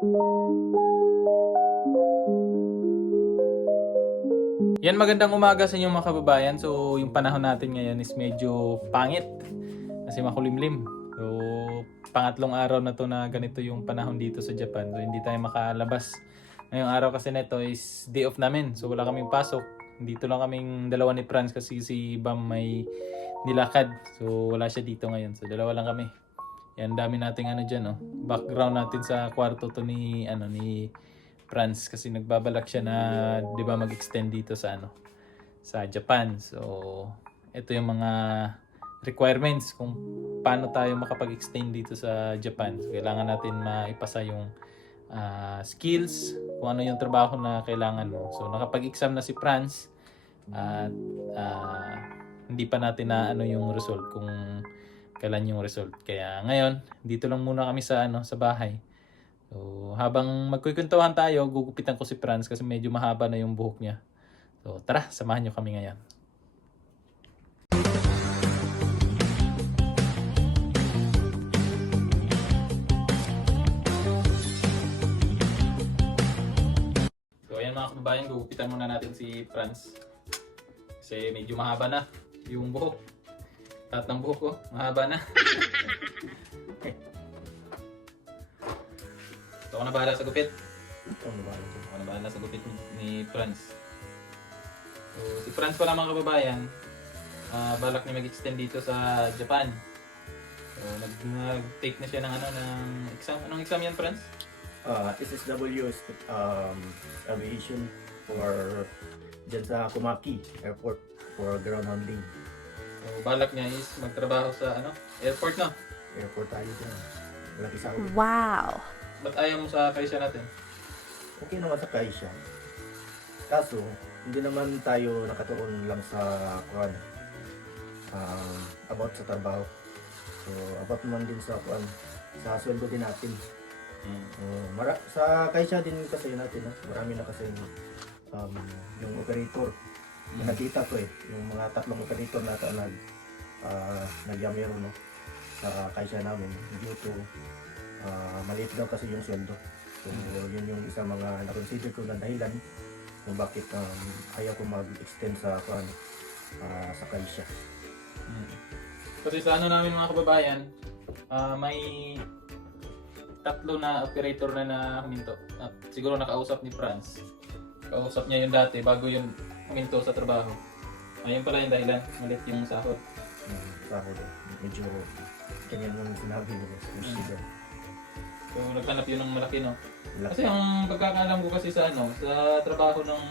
Yan, magandang umaga sa inyo mga kababayan. So, yung panahon natin ngayon is medyo pangit kasi makulimlim. So, pangatlong araw na to na ganito yung panahon dito sa Japan. So, hindi tayo makalabas. Ngayong araw kasi neto is day off namin. So, wala kaming pasok. Dito lang kaming dalawa ni Franz kasi si Bam may nilakad. So, wala siya dito ngayon. So, dalawa lang kami. Yan, dami nating ano dyan, oh. Background natin sa kwarto to ni Franz kasi nagbabalak siya na 'di ba mag-extend dito sa sa Japan. So ito yung mga requirements kung paano tayo makapag-extend dito sa Japan. So, kailangan natin maipasa yung skills, kung ano yung trabaho na kailangan mo. So nakapag-exam na si Franz at hindi pa natin na yung result, kung kailan yung result. Kaya ngayon, dito lang muna kami sa sa bahay. So, habang magkukwentuhan tayo, gugupitan ko si Franz kasi medyo mahaba na yung buhok niya. So, tara, samahan niyo kami ngayon. So, ayan mga kababayan, gugupitan muna natin si Franz. Kasi medyo mahaba na yung buhok. Lahat ng buhok ko, mahaba na. So, ako na bahala sa gupit. Ako na bahala sa gupit ni Franz. So, si Franz pala mga kababayan, balak niya mag-extend dito sa Japan. So, nag-take na siya ng ng exam. Anong exam yan, Franz? SSW aviation for dyan sa Kumaki Airport for ground handling. So, balak niya is magtrabaho sa airport, no? Airport tayo dyan. Walang isa. Wow. Ba't ayaw mo sa kaisya natin? Okay naman sa kaisya. Kaso, hindi naman tayo nakatuon lang sa about sa trabaho. So, about naman din sa sa sweldo din natin. Sa kaisya din kasi natin, marami na kasi yung operator. Nakita ko yung mga tatlong operator na nagyamero sa kaisya namin due to maliit daw kasi yung sweldo. So yun yung isa mga na-consider ko na dahilan kung bakit ayaw ko mag-extend sa sa kaisya. Kasi sa namin mga kababayan, may tatlo na operator na huminto. At siguro nakausap ni Franz. Kausap niya yung dati bago yun huminto sa trabaho. Ayun pala yung dahilan, maliit yung sahod. Sahod medyo ganyan yung sinabi mo sa So naghanap yun ng malaki, no? Laki. Kasi ang pagkakaalam ko kasi sa sa trabaho ng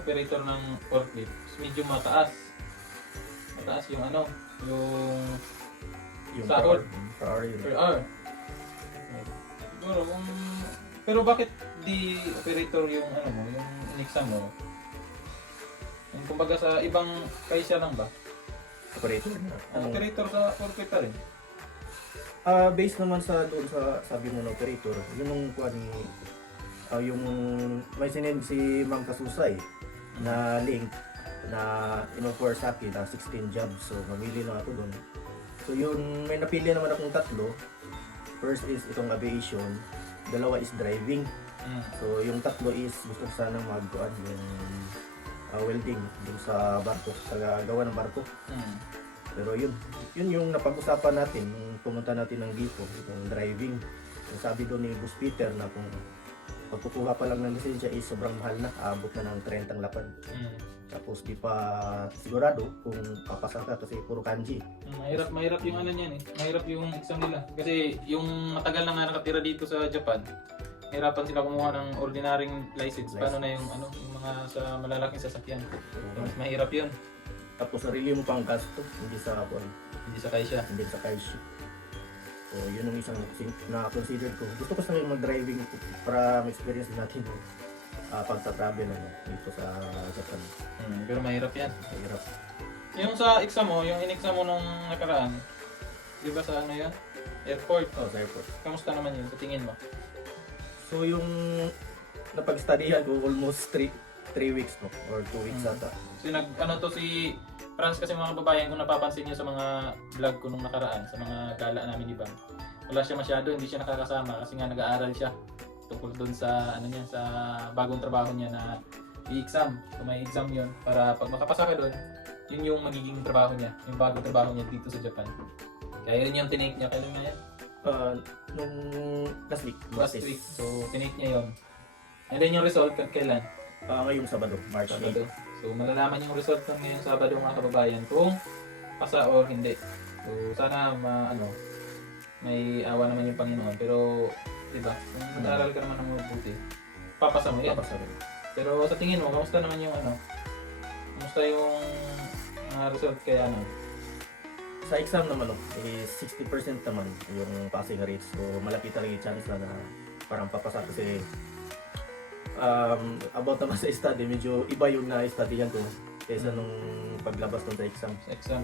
operator ng forklift, medyo mataas. Mataas yung yung sahod per hour yun. per hour. Siguro pero bakit di operator yung yung in-exam mo? Yung kumbaga sa ibang kaisya lang ba? Operator na. Operator sa forklift pa rin. Based naman sa doon sa sabi mo na operator, yun yung yung may sinend si Ma'am Kasusay na link na in-offer sa akin na 16 jobs. So mamili lang ako doon. So yun, may napili naman akong tatlo. First is itong aviation, dalawa is driving. So yung tatlo is gusto ko sana magkuhan yung welding dun sa barko, tagagawa ng barko. Pero yun yung napag-usapan natin nung pumunta natin ng dito, yung driving. Yung sabi doon ni Boss Peter na kung pagkukuha pa lang ng lisensya is sobrang mahal na, aabot na ng 30 ang lapad. Tapos di pa sigurado kung papasa ka kasi puro kanji. Mahirap yung niyan eh. Mahirap yung exam nila. Kasi yung matagal na nga nakatira dito sa Japan, hirapan sila kumuha ng ordinaryong license. Paano na yung yung mga sa malalaking sasakyan. So, mas mahirap yun. Tapos sarili mo pang gasto, hindi sa Kaisya. hindi sa kaisyo. So yun yung isang na-consider ko. Gusto ko sana mag-driving para ma-experience natin pagta-travel dito sa Japan. Pero mahirap yan. Mahirap. Yung sa exam mo, yung in-exam mo nung nakaraan, di ba sa yan? Airport. Sa airport. Kamusta naman yun sa tingin mo? So yung napag-studyan ko almost 3 weeks or 2 weeks ata. So si Franz kasi mga babayan, kung napapansin niyo sa mga vlog ko nung nakaraan, sa mga gala namin ni Bang, wala siya masyado, hindi siya nakakasama kasi nga nag-aaral siya tungkol doon sa ano niya, sa bagong trabaho niya na i-exam. So may exam 'yon para pag makapasa ka doon, yun yung magiging trabaho niya, yung bagong trabaho niya dito sa Japan. Kaya yun yung tinake niya, kailan nga yan? Nung last week. Last week. So tinake niya yun. And then yung result, kailan? Ngayong Sabado, March 8. Sabado. So malalaman yung result ng ngayong Sabado mga kababayan kung pasa o hindi. So sana may awa naman yung Panginoon. Pero, di ba, kung nag-aaral ka naman ng mabuti, papasa mo yan. Papasa rin. Pero sa tingin mo, kamusta naman yung kamusta yung result kaya Sa exam naman, is 60% naman yung passing rate. So, malaki talaga yung chance na parang papasa kasi about naman sa study, medyo iba yung na-study yan ko kaysa nung paglabas nung sa exam. sa exam?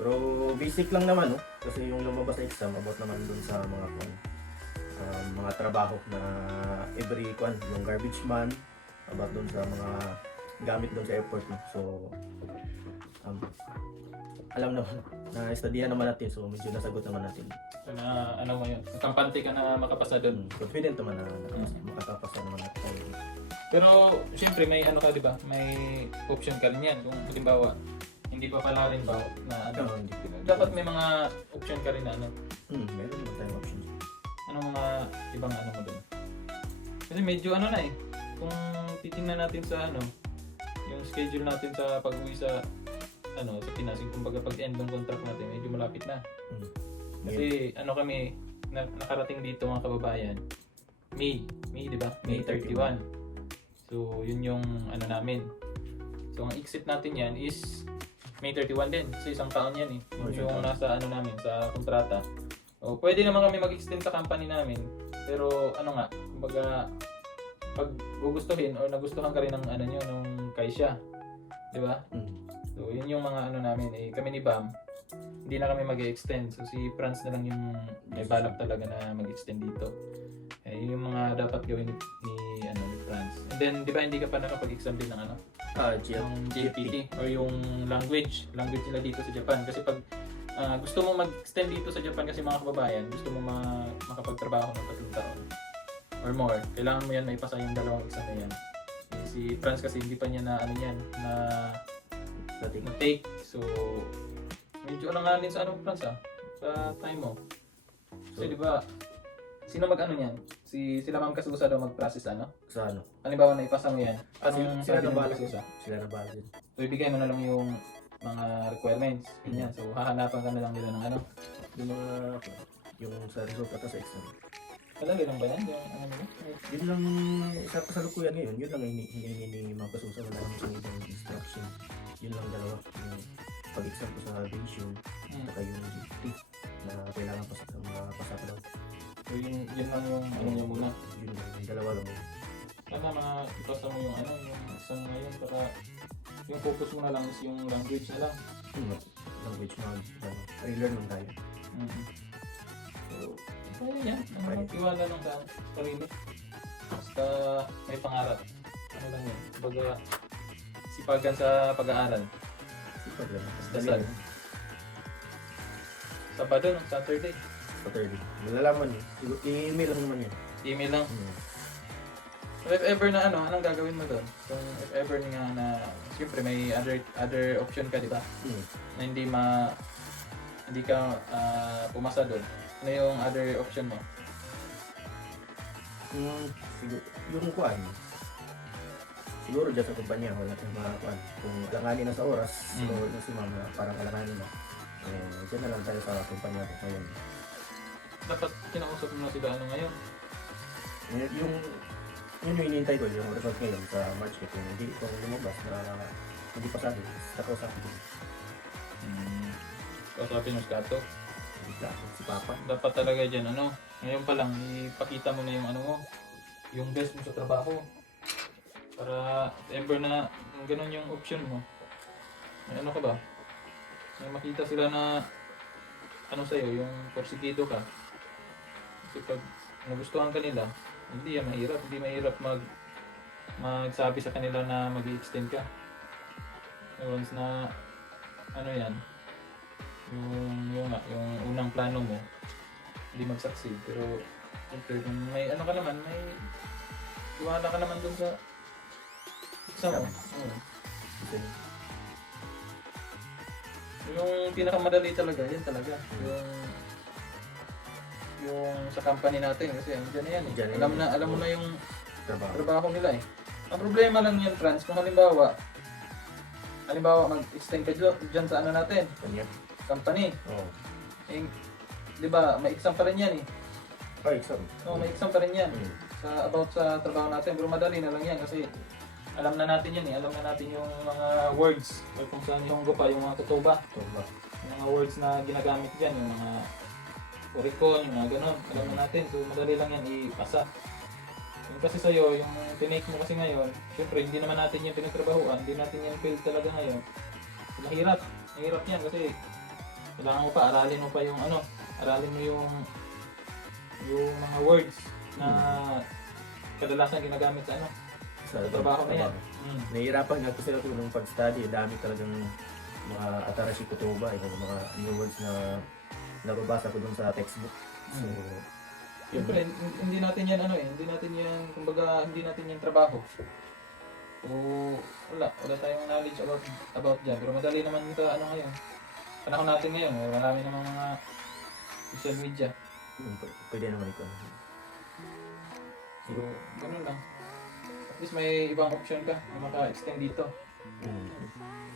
Pero basic lang naman, no? Kasi yung lumabas sa exam, about naman dun sa mga trabaho na every yung garbage man, about dun sa mga gamit dun sa airport, no? So, alam naman, na-studyhan naman natin, so medyo nasagot naman natin. So na, mo yun, kampante ka na makapasa doon. Confident naman na makakapasa naman natin tayo. Pero, syempre, may ka, di ba? May option ka rin yan. Kung halimbawa, hindi pa pala rin ba na Hindi. dapat may mga option ka rin na Meron naman tayong options. anong mga ibang mo doon? Kasi medyo kung titingnan natin sa yung schedule natin sa pag-uwi sa sa Pinas, kumbaga pag-end ng contract natin, medyo malapit na. Kasi kami nakarating dito mga kababayan, May, di ba? May 31. So, yun yung namin. So, ang exit natin yan is May 31 din. Kasi isang taon yan eh. Yun yung nasa namin, sa kontrata. O, pwede naman kami mag-extend sa company namin. Pero kumbaga, pag gugustuhin o nagustuhan ka rin ng nyo, nung Kaisya. Di ba? So, yun yung mga namin eh. Kami ni Bam, hindi na kami mag-extend. So, si Franz na lang yung may balak talaga na mag-extend dito. Eh, yun yung mga dapat gawin ni Franz. And then, di ba hindi ka pa nakapag-exam din ng yung JPT or yung language nila dito sa Japan. Kasi pag gusto mo mag-extend dito sa Japan kasi mga kababayan, gusto mo makapagtrabaho ng 3 taon or more, kailangan mo yan may pasa yung 2 exam na yan. Eh, si Franz kasi hindi pa niya na take. So, medyo alanganin sa Franz sa time mo. Kasi di ba, sino niyan? Sila Ma'am Kasusa daw mag-process Sa Halimbawa na ipasa mo yan. sila na Ma'am bahala. Kasusa? Sila na bahala din. So, ibigay mo na lang yung mga requirements. Ganyan. So, hahanapan ka na lang nila ng Yung yung sa result at sa exam. Talaga lang ba yan? Yung mo? Yun lang sa kasalukuyan ngayon, yun lang hinihingi ni Ma'am Kasusa, wala naman siyang ibang instruction. Yun lang dalawa. Yung pag-exam ko sa Vision, saka yung GPT na kailangan mapasa daw. So, yun lang yung niya muna. Yun lang, yung dalawa lang. Sana ipasa mo yung yung exam ngayon para yung focus mo na lang is yung language na lang. Language na, I-learn lang tayo. So, kaya yan. Tiwala lang sa sarili. Basta may pangarap. Lang yan. Kumbaga, sipagan sa pag-aaral. Sipag lang. Dasal. Sabado, Saturday. Saturday. Malalaman eh. I-email lang naman yun. Email lang. So if ever na anong gagawin mo doon? So if ever nga na, siyempre may other option ka, di ba? Na hindi ka pumasa doon. Ano yung other option mo? Yung kuan. Siguro dyan sa kumpanya, wala tayong mga kuan. Kung alanganin na sa oras, so si Ma'am parang alanganin na. Dyan na lang tayo sa kumpanya ngayon. Dapat kinausap mo na sila ngayon? Yun yung hinihintay ko, yung result ngayon sa March ko. Kung hindi kung lumabas na hindi pa sabi, kakausapin ko. Kausapin mo si Kato? Si Papa. Dapat talaga dyan, ngayon pa lang, ipakita mo na yung mo, yung best mo sa trabaho. Para ever na ganun yung option mo. May ka ba? May makita sila na sa'yo, yung porsigido ka. Kasi pag nagustuhan ka nila, hindi mahirap. Hindi mahirap magsabi sa kanila na mag-i-extend ka. Once na yan, yung unang plano mo, hindi mag-succeed. Pero, siyempre, kung may ano ka naman, may iwala ka naman dun sa exam mo. Oo. Then, Yung pinakamadali talaga, yan talaga. Yung sa company natin, kasi andyan na yan. Eh. Andyan na Alam yan. na, alam mo na yung trabaho. trabaho nila eh. Ang problema lang yan, Franz, kung halimbawa mag-extend ka dyan sa ano natin, Kanya. company. Oo. Eh, di ba, may exam pa rin yan eh. Ay, exam. Oo, may exam pa rin yan. Hmm. About sa trabaho natin, pero madali na lang yan kasi alam na natin yan eh. Alam na natin yung mga words or kung saan yung pa, yung mga kutuba. Tama. Yung mga words na ginagamit dyan, yung mga oricon, yung mga ganon. Alam na natin, so madali lang yan ipasa. Yung kasi sa'yo, yung tinake mo kasi ngayon, syempre hindi naman natin yung pinagtrabahuan, hindi natin yung field talaga ngayon. Mahirap, mahirap yan kasi kailangan mo pa, aralin mo pa yung ano, aralin mo yung mga words na kadalasan ginagamit sa ano, Sa trabaho na yan. Nahihirapan nga kasi ako nung pag-study, dami talagang mga atarashi kutuba, yung mga new words na nababasa ko dun sa textbook. So, Siyempre, hindi natin yan ano eh, hindi natin yan, kumbaga, hindi natin yan trabaho. So, wala tayong knowledge about dyan. Pero madali naman sa ano ngayon. Panahon natin ngayon, marami namang mga social media. pwede naman ikaw. So, ganun lang. At least may ibang option ka na maka-extend dito.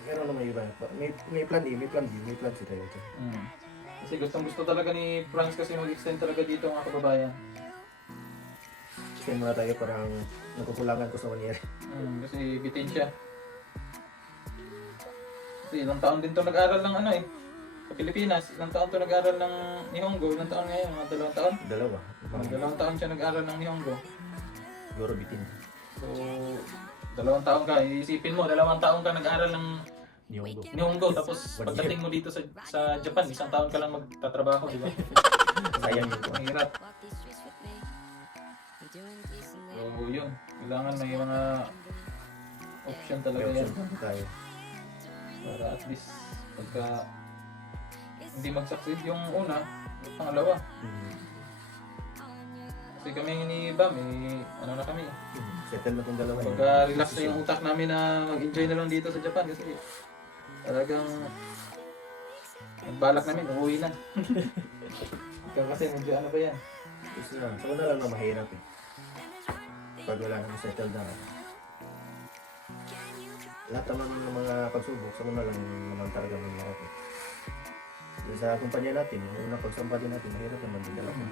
Meron naman iba. May plan A, may plan B, may plan C tayo. Kasi gusto talaga ni Franz kasi mag-extend talaga dito mga kababayan. Kaya muna tayo parang nakukulangan ko sa 1 year. Kasi bitin siya. Kasi ilang taon din to nag-aral ng ano eh. Sa Pilipinas, ilang taon to nag-aral ng Nihongo. Ilang taon ngayon? Mga 2 taon? Dalawa. Mga 2 taon siya nag-aral ng Nihongo. Siguro bitin. So, 2 taon ka. Iisipin mo, 2 taon ka nag-aral ng Nihongo. Nihongo. Tapos pagdating mo dito sa Japan, 1 taon ka lang magtatrabaho, di ba? Sayang yun. Ang hirap. So, yun. Kailangan may mga option May talaga yan. option tayo. Para at least pagka hindi mag-succeed yung una, yung pangalawa. Kasi kami ni Bam, ano na kami. Settle na itong dalawa. Pagka relax na yung utak namin na mag-enjoy na lang dito sa Japan kasi talagang nagbalak namin, uuwi na. Kasi medyo ano ba yan? Isa na. Sa una lang na mahirap eh. Pag wala nang settle na. Lahat naman ng mga pagsubok, sa una lang naman talaga may mahirap eh. Sa kumpanya natin, yung unang pagsampa din natin, mahirap naman din talaga.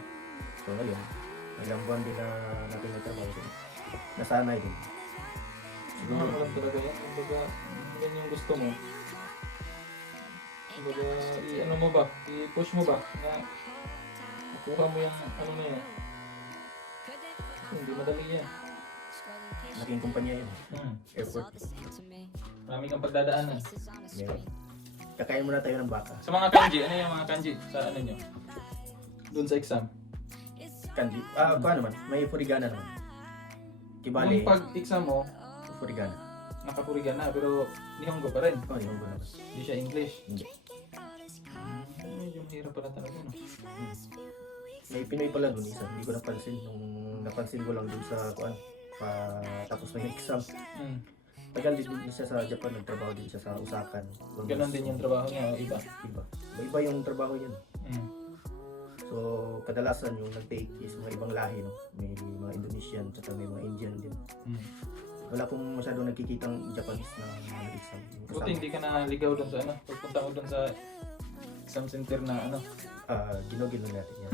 So ngayon, ilang buwan din na natin may trabaho din. Nasanay din. Siguro alam talaga yan. Kumbaga, yan yung gusto mo. Kumbaga, i-ano mo ba? I-push mo ba? Na makuha mo yung ano na yan. Hindi madali yan. Laking kumpanya yun. Airport. Marami kang pagdadaanan. Meron. Kakain muna tayo ng baka. Sa mga kanji, ano yung mga kanji sa ano nyo? Doon sa exam. Kanji. Kuha naman. May furigana naman. Kibali. Nung pag-exam mo, Furigana. nakapurigan na, pero Nihongo pa rin. Oh, yung naman. Hindi siya English. Hindi. Medyo mahirap pala talaga, no? May Pinoy pala dun isa. Hindi ko napansin. Nung napansin ko lang dun sa kuan. Tapos na yung exam. Tagal din siya sa Japan. Nagtrabaho din siya sa Usakan. Ganon din yung trabaho niya, iba. Iba. Iba yung trabaho yun. So, kadalasan yung nag-take is mga ibang lahi, no? May mga Indonesian, tsaka may mga Indian din. Wala pong masyadong nagkikitang Japanese na nag-exam. Buti hindi ka naligaw doon sa ano, pagpunta mo doon sa exam center na ano, Ginogil na natin yan.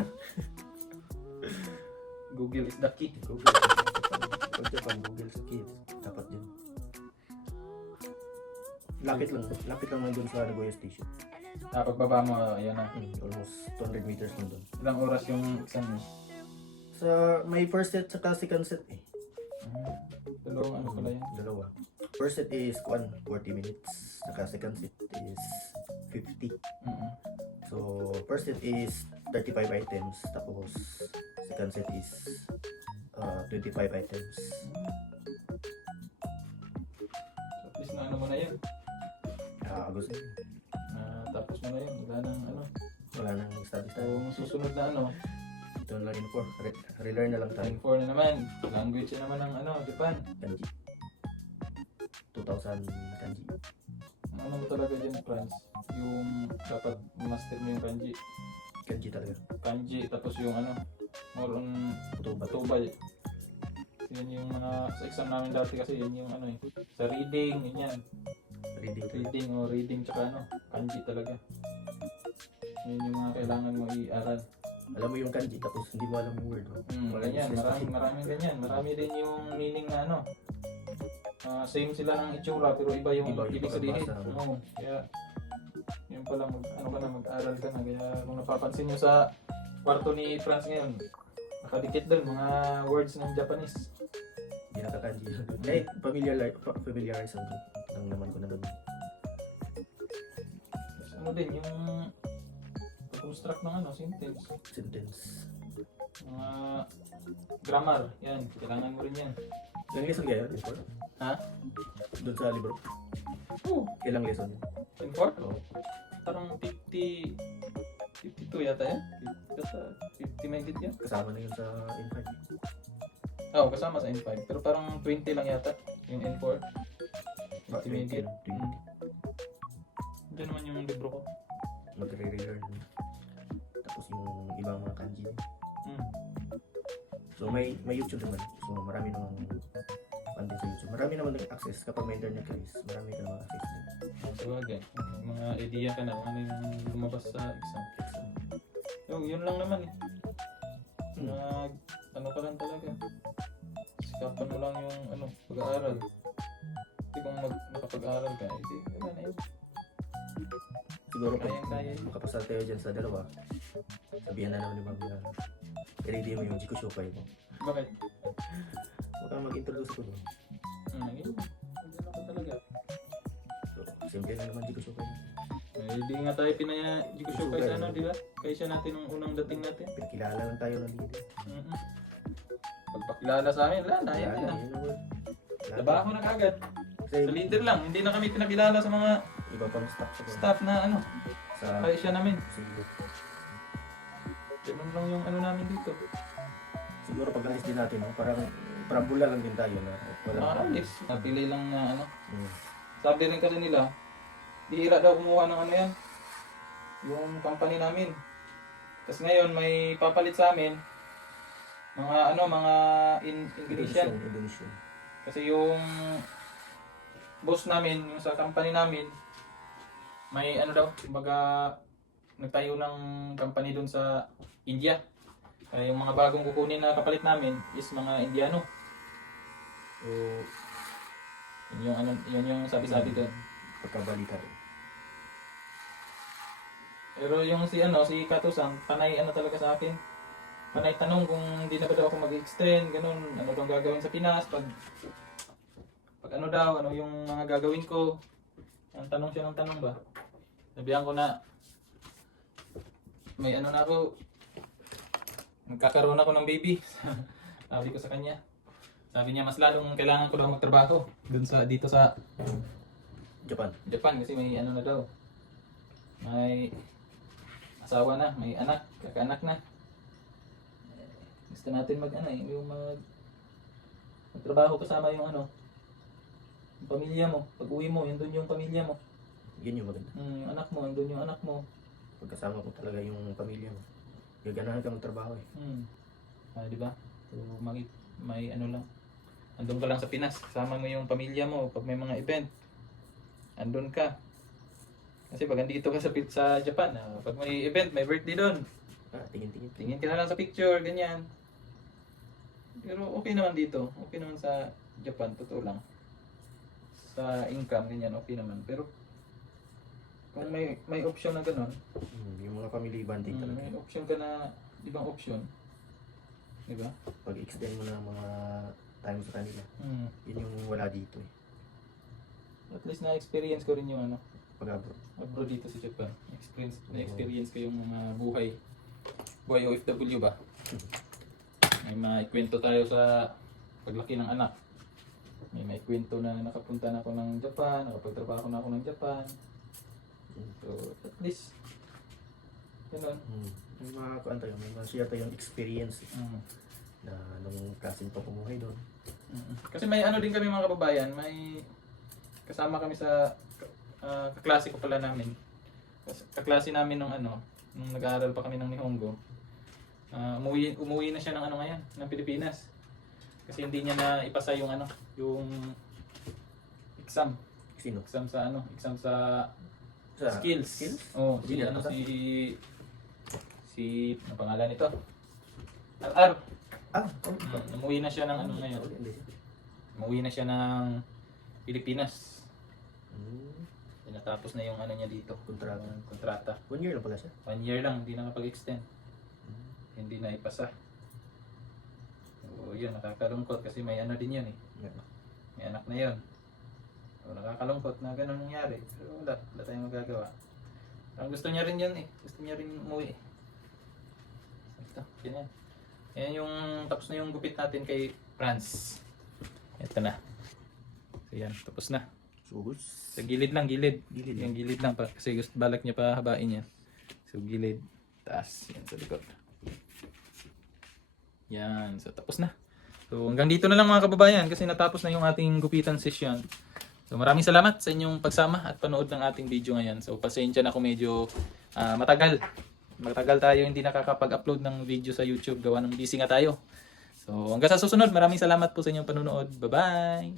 Google is the key. Google. Pag Japan, Google sa kids. Dapat yun. Lapit lang lang dun sa Nagoya Station. Pagbaba mo, ayan na. Almost 200 meters lang dun. Ilang oras yung exam mo? May first set saka second set eh. Dalawang ano pala yun? Dalawa. First set is 40 minutes. Saka second set is 50. So, first set is 35 items. Tapos, second set is 25 items. At least na ano mo na yun. Agos na. Tapos mo na yun. Wala nang ano. Wala nang study So, susunod na ano, Ito na rin po. Relearn na lang tayo. Line 4 na naman. Language na naman ng Japan. Kanji. 2,000 kanji. Ang ano mo talaga dyan, Franz? Yung dapat master mo yung kanji. Kanji talaga. Kanji, tapos yung more on Tuba. batubal. Yan yung mga, sa exam namin dati kasi yan yung sa reading, yun yan. Reading tsaka kanji talaga. Yun yung mga kailangan mo i-aral. Alam mo yung kanji tapos hindi mo alam yung word. No? Ganyan, maraming ganyan. Marami din yung meaning na same sila ng itsura pero iba yung ibig sabihin. pagbasa. Oo. Kaya yun pala mag-aral ka na. Kaya kung napapansin nyo sa kwarto ni Franz ngayon, nakadikit doon mga words ng Japanese. Hindi nakakanji. Kahit familiarize lang naman ko naman. Tapos din yung pag-construct ng sentence. Sentence. Mga grammar, yan. Kailangan mo rin yan. Ilang lesson kaya yun? Ha? Doon sa libro. Oo. Ilang lesson yun? In 4? Oo. Parang 52 yata yan. 50 may yan. Kasama na yun sa N5. Oo, kasama sa N5. Pero parang 20 lang yata yung N4. Ba, 20. 20. Diyan naman yung libro ko. Magre-relearn. Tapos yung ibang mga kanji. Hmm. So may YouTube naman. So marami namang fan din sa YouTube. Marami naman access kapag may internet ka is marami ka namang access din. Sabagay. Mga idea ka na kung ano yung lumabas sa exam. Yun lang naman eh. Ka lang talaga. Sikapan mo lang yung pag-aaral. Kasi kung makapag-aaral ka, hindi, wala na yun. Siguro pag Kaya yun. makapasal tayo dyan sa dalawa, sabihan na naman ni Ma'am na i-ready mo yung Jiku Shopay mo. Bakit? Huwag kang mag-introduce ko doon. Yun. Hindi na ka talaga. So, simple na naman Jiku Shopay. Hindi nga tayo di ko sure kaysa di ba? Kaysa natin nung unang dating natin. Pinakilala lang tayo ng dito. Pagpakilala sa amin, wala na, yan na. Trabaho na kagad. Kasi Sa leader lang, hindi na kami pinakilala sa mga iba pang staff sa staff na sa kaya siya namin. siguro. Ganun lang yung namin dito. Siguro pag alis din natin, no? parang bula lang din tayo na wala. Alis. Napili lang na Hmm. Sabi rin kasi nila, bihira daw kumuha ng yan. Yung company namin. Tapos ngayon may papalit sa amin mga Indonesian. Indonesian. Kasi yung boss namin, yung sa company namin, may kumbaga nagtayo ng company doon sa India. Kaya yung mga bagong kukunin na kapalit namin is mga Indiano. So, yun yung sabi-sabi doon. Pagkabalita rin. Pero yung si Kato-san, panay talaga sa akin. Panay tanong kung hindi na ba daw ako mag-extend, ganun, ano bang gagawin sa Pinas, pag ano yung mga gagawin ko. Ang tanong siya ng tanong ba? Sabihan ko na, may na ako, nagkakaroon ako ng baby. Sabi ko sa kanya. Sabi niya, mas lalong kailangan ko daw magtrabaho dito sa Japan kasi may na daw. May asawa na, may anak, kakaanak na. Gusto natin yung magtrabaho kasama yung yung pamilya mo. Pag uwi mo, yun doon yung pamilya mo. Yun yung maganda. Yung anak mo, yun doon yung anak mo. Pagkasama ko talaga yung pamilya mo. Gaganahan ka magtrabaho eh. Di ba? So, may lang. Andun ka lang sa Pinas, kasama mo yung pamilya mo pag may mga event. Andun ka. Kasi pag andito ka sa Japan, pag may event, may birthday doon. Tingin-tingin. Tingin ka na lang sa picture, ganyan. Pero okay naman dito. Okay naman sa Japan, totoo lang. Sa income, ganyan, okay naman. Pero kung may option na gano'n, Yung mga family bonding talaga. may option ka na, ibang option. Di ba? Pag-extend mo na mga time sa kanila. Yun yung wala dito eh. At least na-experience ko rin yung Pag-abroad. abroad dito sa Japan. Na-experience ko yung mga buhay OFW ba? May maikwento tayo sa paglaki ng anak. May maikwento na nakapunta na ako ng Japan, nakapagtrabaho na ako ng Japan. So, at least, ganun. May mga kuan tayo, may mga share tayong experience Mm. na nung klaseng pamumuhay doon. Kasi may ano din kami mga kababayan, may kasama kami sa kaklase ko pala namin. Kaklase namin nung nung nag-aaral pa kami ng Nihongo. Umuwi na siya ng ngayon, ng Pilipinas. Kasi hindi niya na ipasa yung yung exam. Sino? Exam sa Sa skills. Oh, si Hindi na si ano pangalan nito? RR. Umuwi na siya ng ngayon. Hindi. Umuwi na siya ng Pilipinas. Hmm. Natapos na yung niya dito. Kontrata. Kontrata. 1 year lang pala siya. 1 year lang, hindi na nakapag-extend. Hindi na ipasa. So, yun, nakakalungkot kasi may din yun eh. May anak na yun. So, nakakalungkot na ganun nangyari. Pero wala tayong magagawa. Ang gusto niya rin yun eh. Gusto niya rin umuwi. Ito, yan. Yan yung tapos na yung gupit natin kay Franz. Ito na. So yan, tapos na. Sus. Sa gilid lang, gilid. Gilid Yung gilid lang pa. Kasi gusto balak niya pa habain yan. So gilid, taas. Yan sa likod. Yan. So tapos na. So hanggang dito na lang mga kababayan kasi natapos na yung ating gupitan session. So maraming salamat sa inyong pagsama at panood ng ating video ngayon. So pasensya na kung medyo matagal. Matagal tayo hindi nakakapag-upload ng video sa YouTube. Gawa ng busy nga tayo. So hanggang sa susunod, maraming salamat po sa inyong panonood. Bye-bye!